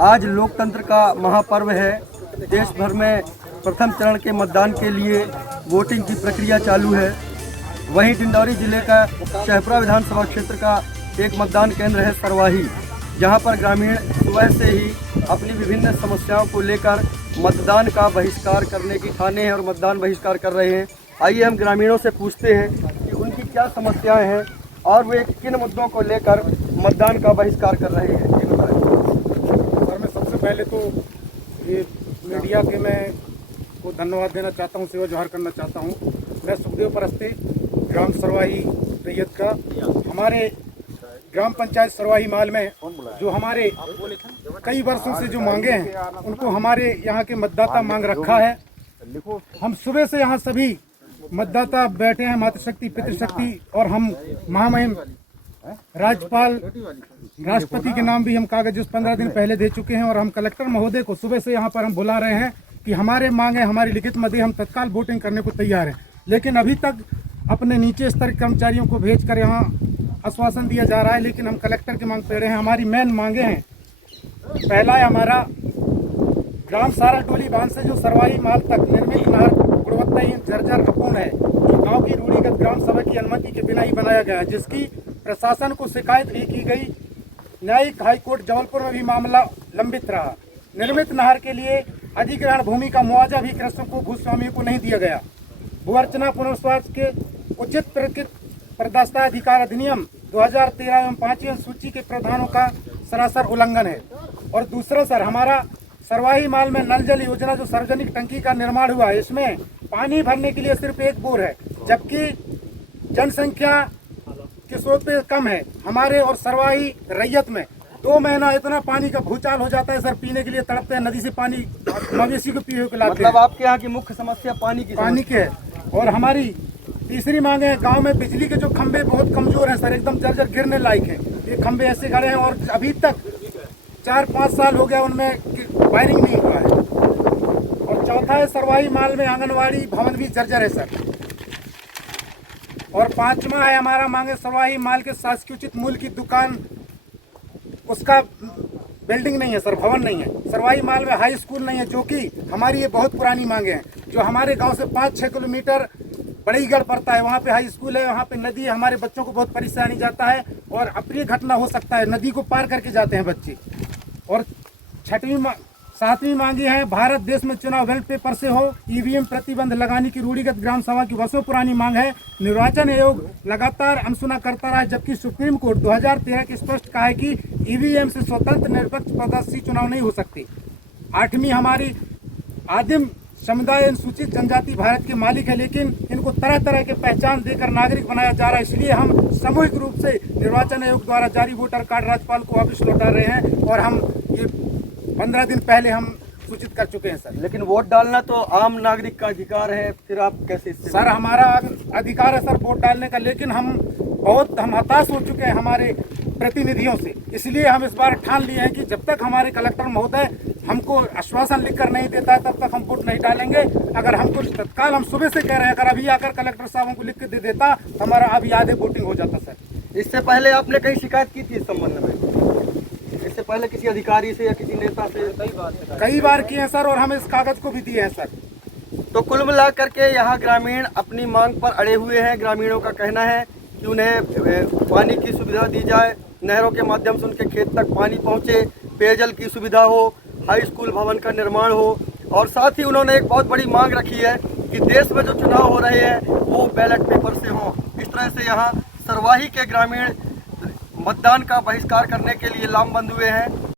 आज लोकतंत्र का महापर्व है। देश भर में प्रथम चरण के मतदान के लिए वोटिंग की प्रक्रिया चालू है। वहीं डिंडौरी जिले का शहपुरा विधानसभा क्षेत्र का एक मतदान केंद्र है सरवाही, जहां पर ग्रामीण सुबह से ही अपनी विभिन्न समस्याओं को लेकर मतदान का बहिष्कार करने की ठाने हैं और मतदान बहिष्कार कर रहे हैं। आइए हम ग्रामीणों से पूछते हैं कि उनकी क्या समस्याएं हैं और वे किन मुद्दों को लेकर मतदान का बहिष्कार कर रहे हैं। सर, मैं सबसे पहले तो ये मीडिया के मैं को धन्यवाद देना चाहता हूँ, सेवा जोहार करना चाहता हूँ। मैं सुखदेव परस्ते, ग्राम सरवाही रैयत का। हमारे ग्राम पंचायत सरवाही माल में जो हमारे कई वर्षों से जो मांगे हैं उनको हमारे यहाँ के मतदाता मांग रखा है। हम सुबह से यहाँ सभी मतदाता बैठे हैं, मातृशक्ति पितृशक्ति, और हम महामहिम राज्यपाल राष्ट्रपति के नाम भी हम कागज उस 15 दिन पहले दे चुके हैं। और हम कलेक्टर महोदय को सुबह से यहाँ पर हम बुला रहे हैं कि हमारे मांगे हमारी लिखित में दे, हम तत्काल वोटिंग करने को तैयार हैं। लेकिन अभी तक अपने नीचे स्तर के कर्मचारियों को भेजकर यहाँ आश्वासन दिया जा रहा है, लेकिन हम कलेक्टर की मांग पे रहे हैं। हमारी मेन मांगे हैं, पहला है हमारा ग्राम सारा टोली बांध से जो सरवाही माल तक निर्मित नहर गुणवत्ताहीन जर्जर अपूर्ण है, जो गांव की रूढ़िगत ग्राम सभा की अनुमति के बिना ही बनाया गया है, जिसकी प्रशासन को शिकायत भी की गई। न्यायिक हाईकोर्ट जबलपुर में भी मामला लंबित रहा। निर्मित नहर के लिए अधिग्रहण भूमि का मुआवजा भी कृषकों को भूस्वामियों को नहीं दिया गया। भू अर्चना पुनर्वास के उचित प्रदाता अधिकार अधिनियम 2013 एवं 5वीं सूची के प्रावधानों का सरासर उल्लंघन है। और दूसरा सर, हमारा सरवाही माल में नल जल योजना जो सार्वजनिक टंकी का निर्माण हुआ है, इसमें पानी भरने के लिए सिर्फ एक बोर है, जबकि जनसंख्या के स्रोत पे कम है। हमारे और सरवाही रैयत में 2 महीना इतना पानी का भूचाल हो जाता है सर, पीने के लिए तड़पते हैं, नदी से पानी मवेशी को पीने को लाते हैं। मतलब आपके यहाँ की मुख्य समस्या पानी की है। और हमारी तीसरी मांग है, गांव में बिजली के जो खंभे बहुत कमजोर हैं सर, एकदम जर्जर गिरने लायक है। ये खंभे ऐसे खड़े हैं और अभी तक 4-5 साल हो गया उनमें वायरिंग नहीं हुआ है। और चौथा है, सरवाही माल में आंगनवाड़ी भवन भी जर्जर है सर। और 5वां है हमारा मांगे, सरवाही माल के शासकीय उचित मूल्य की दुकान, उसका बिल्डिंग नहीं है सर, भवन नहीं है। सरवाही माल में हाई स्कूल नहीं है, जो कि हमारी ये बहुत पुरानी मांगे हैं। जो हमारे गांव से 5-6 किलोमीटर बड़ईगढ़ पड़ता है, वहाँ पे हाई स्कूल है, वहाँ पे नदी है। हमारे बच्चों को बहुत परेशानी जाता है और अप्रिय घटना हो सकता है, नदी को पार करके जाते हैं बच्चे। और 7वीं मांगी है, भारत देश में चुनाव बैलेट पेपर से हो, ईवीएम प्रतिबंध लगाने की रूढ़िगत ग्राम सभा की वर्षों पुरानी मांग है। निर्वाचन आयोग लगातार अनसुना करता रहा है, जबकि सुप्रीम कोर्ट 2013 के स्पष्ट कहा है कि ईवीएम से स्वतंत्र निरपेक्ष पारदर्शी चुनाव नहीं हो सकते। 8वीं हमारी आदिम समुदाय अनुसूचित जनजाति भारत के मालिक है, लेकिन इनको तरह तरह के पहचान देकर नागरिक बनाया जा रहा है। इसलिए हम सामूहिक रूप से निर्वाचन आयोग द्वारा जारी वोटर कार्ड राज्यपाल को वापस लौटा रहे हैं। और हम ये 15 दिन पहले हम सूचित कर चुके हैं सर। लेकिन वोट डालना तो आम नागरिक का अधिकार है, फिर आप कैसे? सर, हमारा अधिकार है सर वोट डालने का, लेकिन हम हताश हो चुके हैं हमारे प्रतिनिधियों से। इसलिए हम इस बार ठान लिए हैं कि जब तक हमारे कलेक्टर महोदय हमको आश्वासन लिखकर नहीं देता है, तब तक हम वोट नहीं डालेंगे। अगर हमको तत्काल, हम सुबह से कह रहे हैं, अगर अभी आकर कलेक्टर साहब हमको लिख के दे देता, हमारा अभी आधे वोटिंग हो जाता सर। इससे पहले आपने कहीं शिकायत की थी इस संबंध में? इससे पहले किसी अधिकारी से या किसी नेता से? कई बार किए हैं सर, और हम इस कागज को भी दिए हैं सर। तो कुल मिला करके यहाँ ग्रामीण अपनी मांग पर अड़े हुए हैं। ग्रामीणों का कहना है कि उन्हें पानी की सुविधा दी जाए, नहरों के माध्यम से उनके खेत तक पानी पहुँचे, पेयजल की सुविधा हो, हाई स्कूल भवन का निर्माण हो। और साथ ही उन्होंने एक बहुत बड़ी मांग रखी है कि देश में जो चुनाव हो रहे हैं वो बैलेट पेपर से हों। इस तरह से यहाँ सरवाही के ग्रामीण मतदान का बहिष्कार करने के लिए लामबंद हुए हैं।